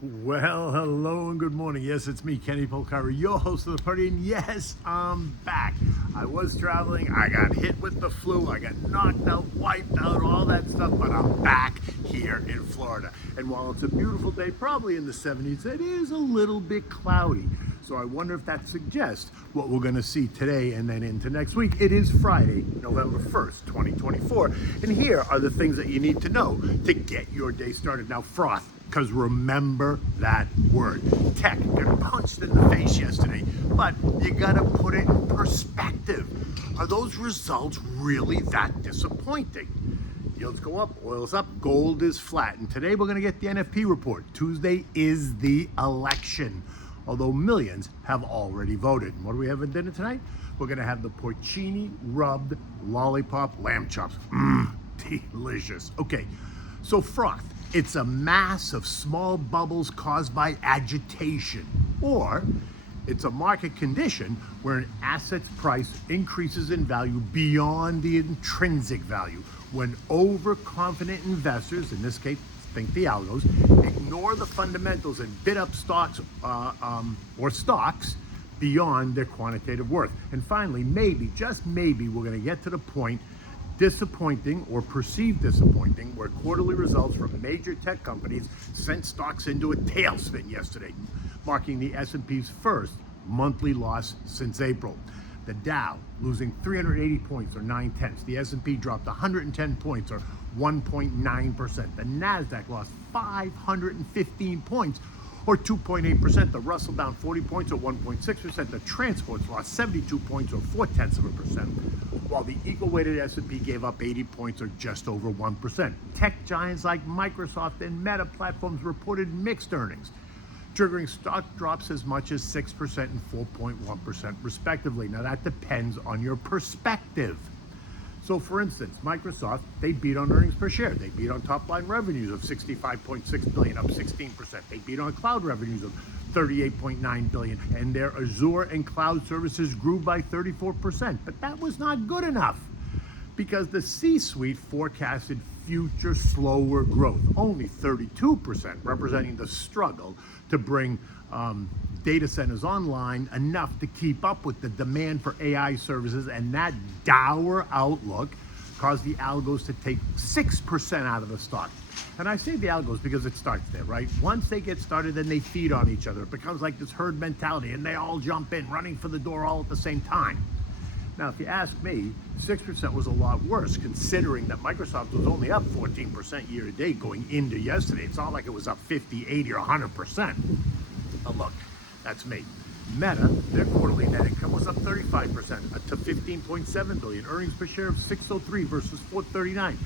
Well, hello and good morning. Yes, it's me, Kenny Polcari, your host of the party, and yes, I'm back. I was traveling, I got hit with the flu, I got knocked out, wiped out, all that stuff, but I'm back here in Florida. And while it's a beautiful day, probably in the 70s, it is a little bit cloudy. So I wonder if that suggests what we're going to see today and then into next week. It is Friday, November 1st, 2024. And here are the things that you need to know to get your day started. Now, froth. Because remember that word. Tech got punched in the face yesterday, but you gotta put it in perspective. Are those results really that disappointing? Yields go up, oil's up, gold is flat. And today we're gonna get the NFP report. Tuesday is the election, although millions have already voted. And what do we have for dinner tonight? We're gonna have the Porcini-rubbed lollipop lamb chops. Delicious. Okay, so froth. It's a mass of small bubbles caused by agitation, or it's a market condition where an asset's price increases in value beyond the intrinsic value when overconfident investors, in this case, think the algos, ignore the fundamentals and bid up stocks or stocks beyond their quantitative worth. And finally, maybe, just maybe, we're going to get to the point disappointing or perceived disappointing where quarterly results from major tech companies sent stocks into a tailspin yesterday, marking the S&P's first monthly loss since April. The Dow losing 380 points or 9/10. The S&P dropped 110 points or 1.9%. The Nasdaq lost 515 points or 2.8%. The Russell down 40 points or 1.6%. The transports lost 72 points or 0.4%, while the equal-weighted S&P gave up 80 points or just over 1%. Tech giants like Microsoft and Meta platforms reported mixed earnings, triggering stock drops as much as 6% and 4.1% respectively. Now that depends on your perspective. So for instance, Microsoft, they beat on earnings per share. They beat on top line revenues of $65.6 billion, up 16%. They beat on cloud revenues of $38.9 billion. And their Azure and cloud services grew by 34%. But that was not good enough because the C-suite forecasted future slower growth, only 32%, representing the struggle to bring data centers online enough to keep up with the demand for AI services, and that dour outlook caused the algos to take 6% out of the stock. And I say the algos because it starts there, right? Once they get started, then they feed on each other. It becomes like this herd mentality, and they all jump in, running for the door all at the same time. Now, if you ask me, 6% was a lot worse, considering that Microsoft was only up 14% year to date going into yesterday. It's not like it was up 50, 80, or 100%. But look, that's me. Meta, their quarterly net income was up 35% to $15.7 billion. Earnings per share of $6.03 versus $4.39.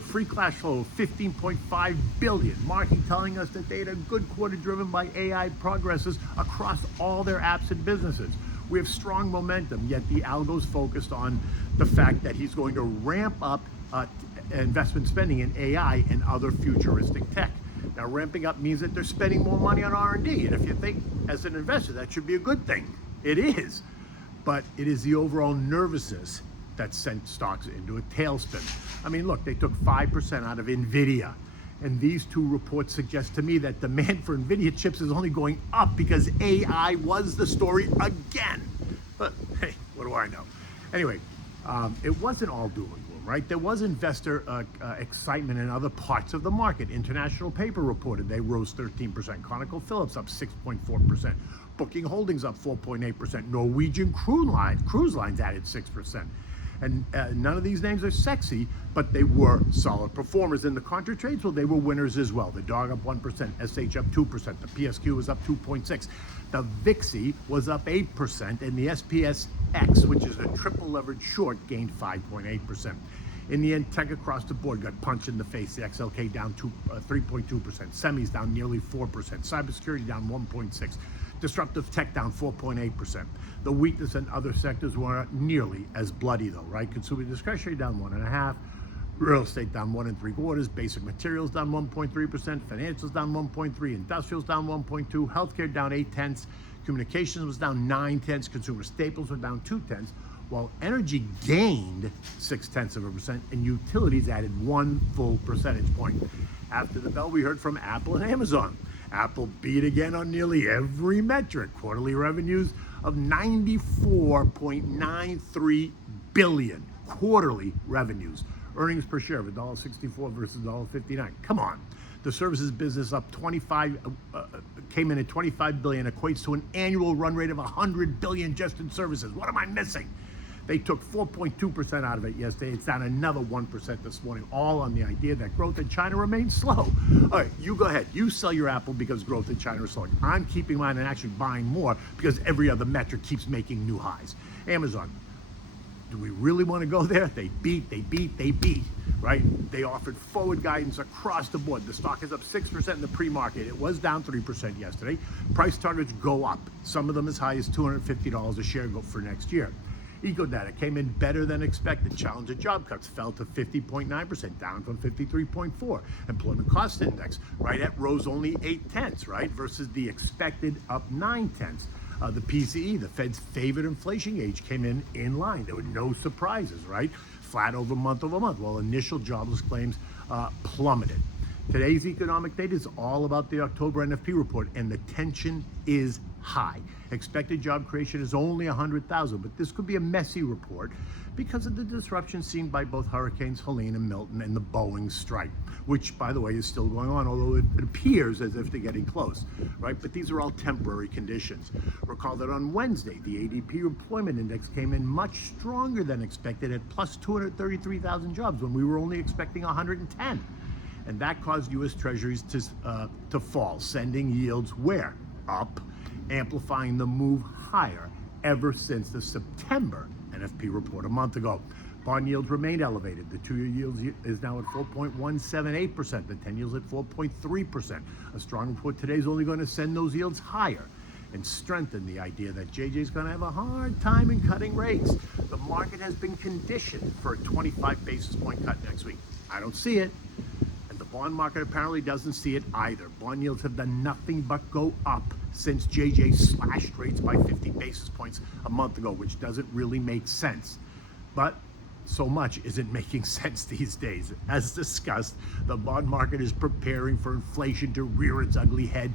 Free cash flow of $15.5 billion. Market telling us that they had a good quarter driven by AI progresses across all their apps and businesses. We have strong momentum, yet the algos focused on the fact that he's going to ramp up investment spending in AI and other futuristic tech. Now, ramping up means that they're spending more money on R&D, and if you think as an investor that should be a good thing, it is. But it is the overall nervousness that sent stocks into a tailspin. I mean, look, they took 5% out of NVIDIA, and these two reports suggest to me that demand for NVIDIA chips is only going up because AI was the story again. But hey, what do I know? Anyway, it wasn't all doom and gloom, right? There was investor excitement in other parts of the market. International Paper reported they rose 13%. ConocoPhillips up 6.4%. Booking Holdings up 4.8%. Norwegian Cruise Lines added 6%. And none of these names are sexy, but they were solid performers. In the contra trades, well, they were winners as well. The DOG up 1%, SH up 2%, the PSQ was up 2.6%, the VIXI was up 8%, and the SPSX, which is a triple leverage short, gained 5.8%. In the end, tech across the board got punched in the face. The XLK down 3.2%, semis down nearly 4%, cybersecurity down 1.6%. Disruptive tech down 4.8%. The weakness in other sectors were nearly as bloody though, right? Consumer discretionary down 1.5%, real estate down 1 3/4, basic materials down 1.3%, financials down 1.3%, industrials down 1.2%, healthcare down 0.8%, communications was down 0.9%, consumer staples were down 0.2%, while energy gained 0.6%, and utilities added 1 full percentage point. After the bell, we heard from Apple and Amazon. Apple beat again on nearly every metric. Quarterly revenues of $94.93 billion. Quarterly revenues. Earnings per share of $1.64 versus $1.59. Come on. The services business up came in at $25 billion, equates to an annual run rate of $100 billion just in services. What am I missing? They took 4.2% out of it yesterday. It's down another 1% this morning, all on the idea that growth in China remains slow. All right, you go ahead. You sell your Apple because growth in China is slowing. I'm keeping mine and actually buying more because every other metric keeps making new highs. Amazon, do we really want to go there? They beat, right? They offered forward guidance across the board. The stock is up 6% in the pre-market. It was down 3% yesterday. Price targets go up. Some of them as high as $250 a share go for next year. Eco-data came in better than expected. Challenger job cuts fell to 50.9%, down from 53.4. Employment cost index, right at rose only 0.8, right, versus the expected up 0.9. The PCE, the Fed's favorite inflation gauge, came in line. There were no surprises, right? Flat over month, while initial jobless claims plummeted. Today's economic data is all about the October NFP report, and the tension is high. Expected job creation is only 100,000, but this could be a messy report because of the disruption seen by both Hurricanes Helene and Milton and the Boeing strike, which, by the way, is still going on, although it appears as if they're getting close, right? But these are all temporary conditions. Recall that on Wednesday, the ADP employment index came in much stronger than expected at plus 233,000 jobs when we were only expecting 110. And that caused U.S. Treasuries to fall, sending yields where? Up, amplifying the move higher ever since the September NFP report a month ago. Bond yields remained elevated. The 2-year yield is now at 4.178%. The 10 yields at 4.3%. A strong report today is only going to send those yields higher and strengthen the idea that JJ is going to have a hard time in cutting rates. The market has been conditioned for a 25 basis point cut next week. I don't see it. The bond market apparently doesn't see it either. Bond yields have done nothing but go up since JJ slashed rates by 50 basis points a month ago, which doesn't really make sense. But so much isn't making sense these days. As discussed, the bond market is preparing for inflation to rear its ugly head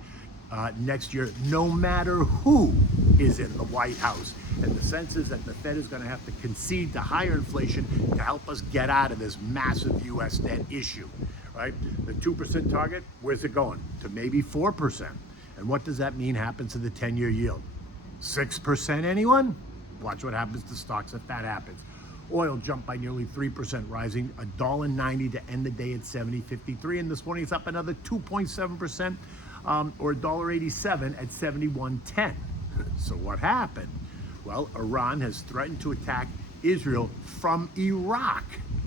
next year, no matter who is in the White House. And the sense is that the Fed is going to have to concede to higher inflation to help us get out of this massive U.S. debt issue. Right? The 2% target, where's it going? To maybe 4%. And what does that mean happens to the 10-year yield? 6%, anyone? Watch what happens to stocks if that happens. Oil jumped by nearly 3%, rising $1.90 to end the day at $70.53. And this morning it's up another 2.7%, or $1.87 at $71.10. So what happened? Well, Iran has threatened to attack Israel from Iraq.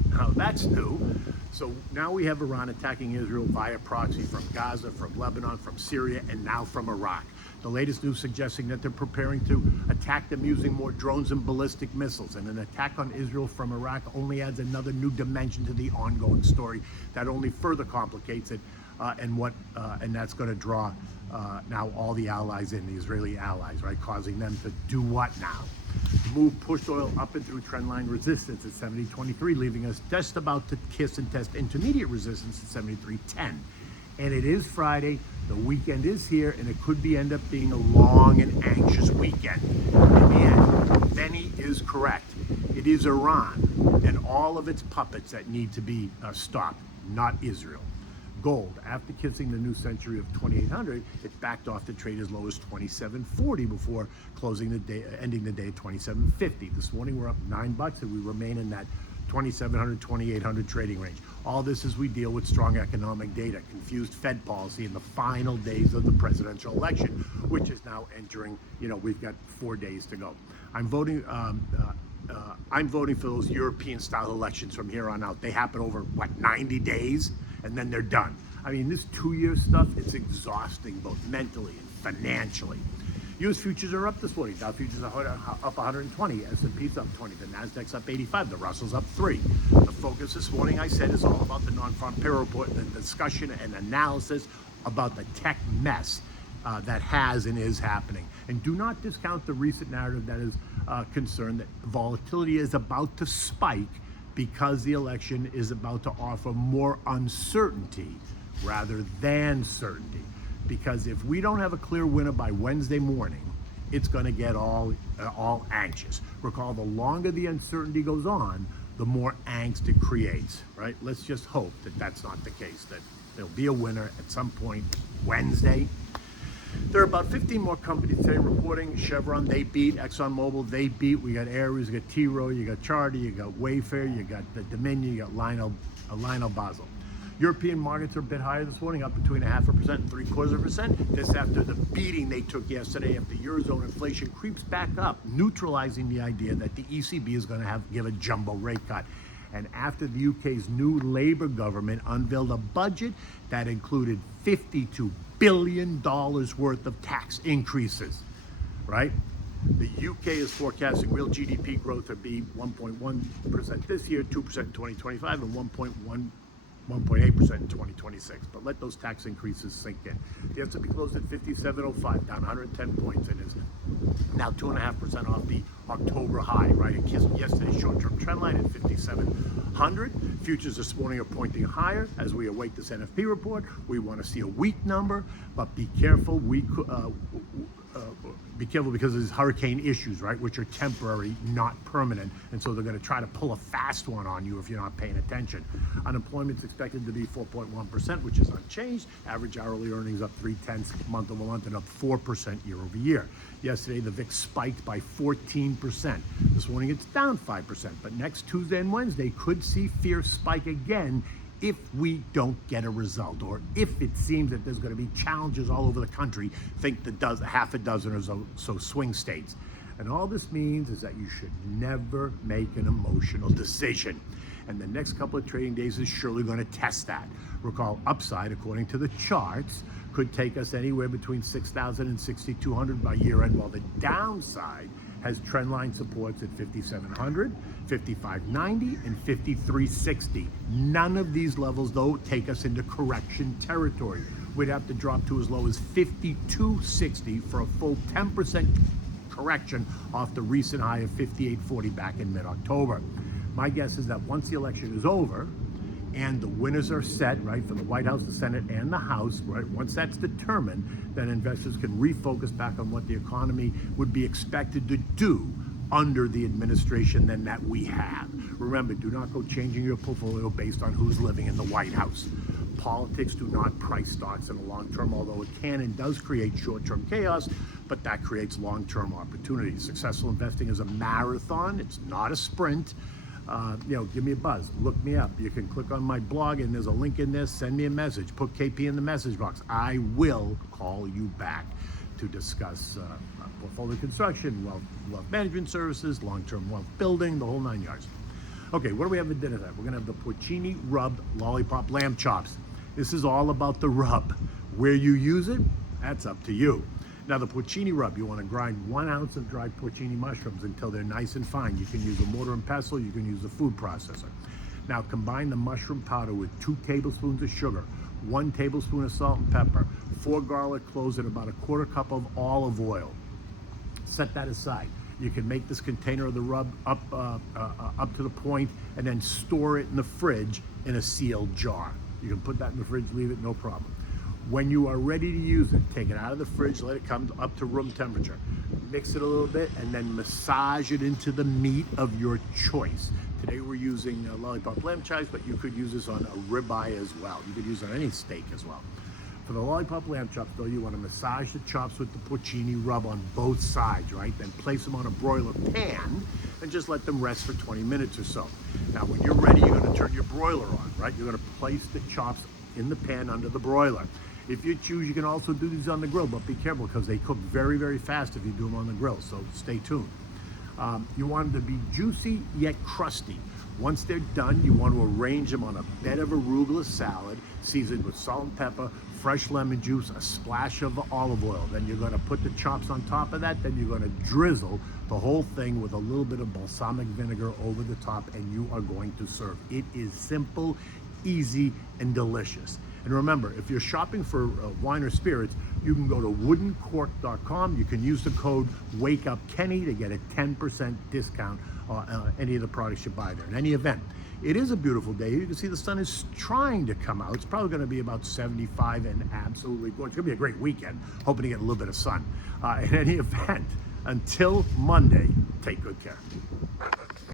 Now that's new. So now we have Iran attacking Israel via proxy from Gaza, from Lebanon, from Syria, and now from Iraq. The latest news suggesting that they're preparing to attack them using more drones and ballistic missiles. And an attack on Israel from Iraq only adds another new dimension to the ongoing story that only further complicates it, and that's going to draw now all the allies in, the Israeli allies, right, causing them to do what now? The move pushed oil up and through trendline resistance at 70.23, leaving us just about to kiss and test intermediate resistance at 73.10. And it is Friday, the weekend is here, and it could end up being a long and anxious weekend. In the end, Benny is correct. It is Iran and all of its puppets that need to be stopped, not Israel. Gold, after kissing the new century of 2,800, it backed off the trade as low as 27.40 before ending the day at 27.50. This morning we're up $9, and we remain in that 2,700, 2,800 trading range. All this as we deal with strong economic data, confused Fed policy in the final days of the presidential election, which is now entering. We've got 4 days to go. I'm voting for those European-style elections from here on out. They happen over 90 days. And then they're done. I mean, this 2-year stuff, it's exhausting, both mentally and financially. U.S. futures are up this morning. Dow futures are up 120. S&P's up 20. The Nasdaq's up 85. The Russell's up 3. The focus this morning, I said, is all about the Non-Farm Payroll report and the discussion and analysis about the tech mess that has and is happening. And do not discount the recent narrative that is concerned that volatility is about to spike because the election is about to offer more uncertainty rather than certainty. because if we don't have a clear winner by Wednesday morning, it's going to get all anxious. Recall, the longer the uncertainty goes on, the more angst it creates, right? Let's just hope that that's not the case, that there'll be a winner at some point Wednesday. There are about 15 more companies today reporting. Chevron, they beat. ExxonMobil, they beat. We got Ares, you got T-Rowe, you got Charter, you got Wayfair, you got the Dominion, you got Lionel Basel. European markets are a bit higher this morning, up between 0.5% and 0.75%. This after the beating they took yesterday after Eurozone inflation creeps back up, neutralizing the idea that the ECB is going to give a jumbo rate cut. And after the UK's new Labour government unveiled a budget that included $52 billion worth of tax increases, right? The UK is forecasting real GDP growth to be 1.1% this year, 2% in 2025, and 1.8% in 2026. But let those tax increases sink in. The S&P closed at 57.05, down 110 points, and is now 2.5% off the October high, right? It kissed yesterday's short-term trend line at 5700. Futures this morning are pointing higher as we await this NFP report. We want to see a weak number, but be careful. Be careful because there's hurricane issues, right, which are temporary, not permanent, and so they're going to try to pull a fast one on you if you're not paying attention. Unemployment's expected to be 4.1%, which is unchanged. Average hourly earnings up 0.3 month over month and up 4% year over year. Yesterday, the VIX spiked by 14%. This morning, it's down 5%, but next Tuesday and Wednesday could see fear spike again if we don't get a result, or if it seems that there's going to be challenges all over the country. Think half a dozen or so swing states. And all this means is that you should never make an emotional decision. And the next couple of trading days is surely going to test that. Recall, upside, according to the charts, could take us anywhere between 6,000 and 6,200 by year end, while the downside has trendline supports at 5,700, 5,590, and 5,360. None of these levels, though, take us into correction territory. We'd have to drop to as low as 5,260 for a full 10% correction off the recent high of 5,840 back in mid-October. My guess is that once the election is over and the winners are set, right, for the White House, the Senate, and the House, right, once that's determined, then investors can refocus back on what the economy would be expected to do under the administration than that we have. Remember, do not go changing your portfolio based on who's living in the White House. Politics do not price stocks in the long term, although it can and does create short-term chaos, but that creates long-term opportunities. Successful investing is a marathon, it's not a sprint. Give me a buzz, look me up. You can click on my blog and there's a link in there, send me a message, put KP in the message box. I will call you back to discuss portfolio construction, wealth management services, long-term wealth building, the whole 9 yards. Okay, what do we have for dinner tonight? We're gonna have the Porcini-rubbed lollipop lamb chops. This is all about the rub. Where you use it, that's up to you. Now the porcini rub, you want to grind 1 ounce of dried porcini mushrooms until they're nice and fine. You can use a mortar and pestle, you can use a food processor. Now combine the mushroom powder with 2 tablespoons of sugar, 1 tablespoon of salt and pepper, 4 garlic cloves, and about a 1/4 cup of olive oil. Set that aside. You can make this container of the rub up to the point and then store it in the fridge in a sealed jar. You can put that in the fridge, leave it, no problem. When you are ready to use it, take it out of the fridge, let it come up to room temperature. Mix it a little bit and then massage it into the meat of your choice. Today we're using lollipop lamb chops, but you could use this on a ribeye as well. You could use it on any steak as well. For the lollipop lamb chops, though, you want to massage the chops with the porcini rub on both sides, right? Then place them on a broiler pan and just let them rest for 20 minutes or so. Now, when you're ready, you're going to turn your broiler on, right? You're going to place the chops in the pan under the broiler. If you choose, you can also do these on the grill, but be careful because they cook very, very fast if you do them on the grill, so stay tuned. You want them to be juicy yet crusty. Once they're done, you want to arrange them on a bed of arugula salad, seasoned with salt and pepper, fresh lemon juice, a splash of olive oil. Then you're going to put the chops on top of that. Then you're going to drizzle the whole thing with a little bit of balsamic vinegar over the top, and you are going to serve. It is simple, easy, and delicious. And remember, if you're shopping for wine or spirits, you can go to woodencork.com. You can use the code WakeUpKenny to get a 10% discount on any of the products you buy there in any event. It is a beautiful day. You can see the sun is trying to come out. It's probably going to be about 75 and absolutely gorgeous. It's going to be a great weekend. Hoping to get a little bit of sun. In any event, until Monday, take good care.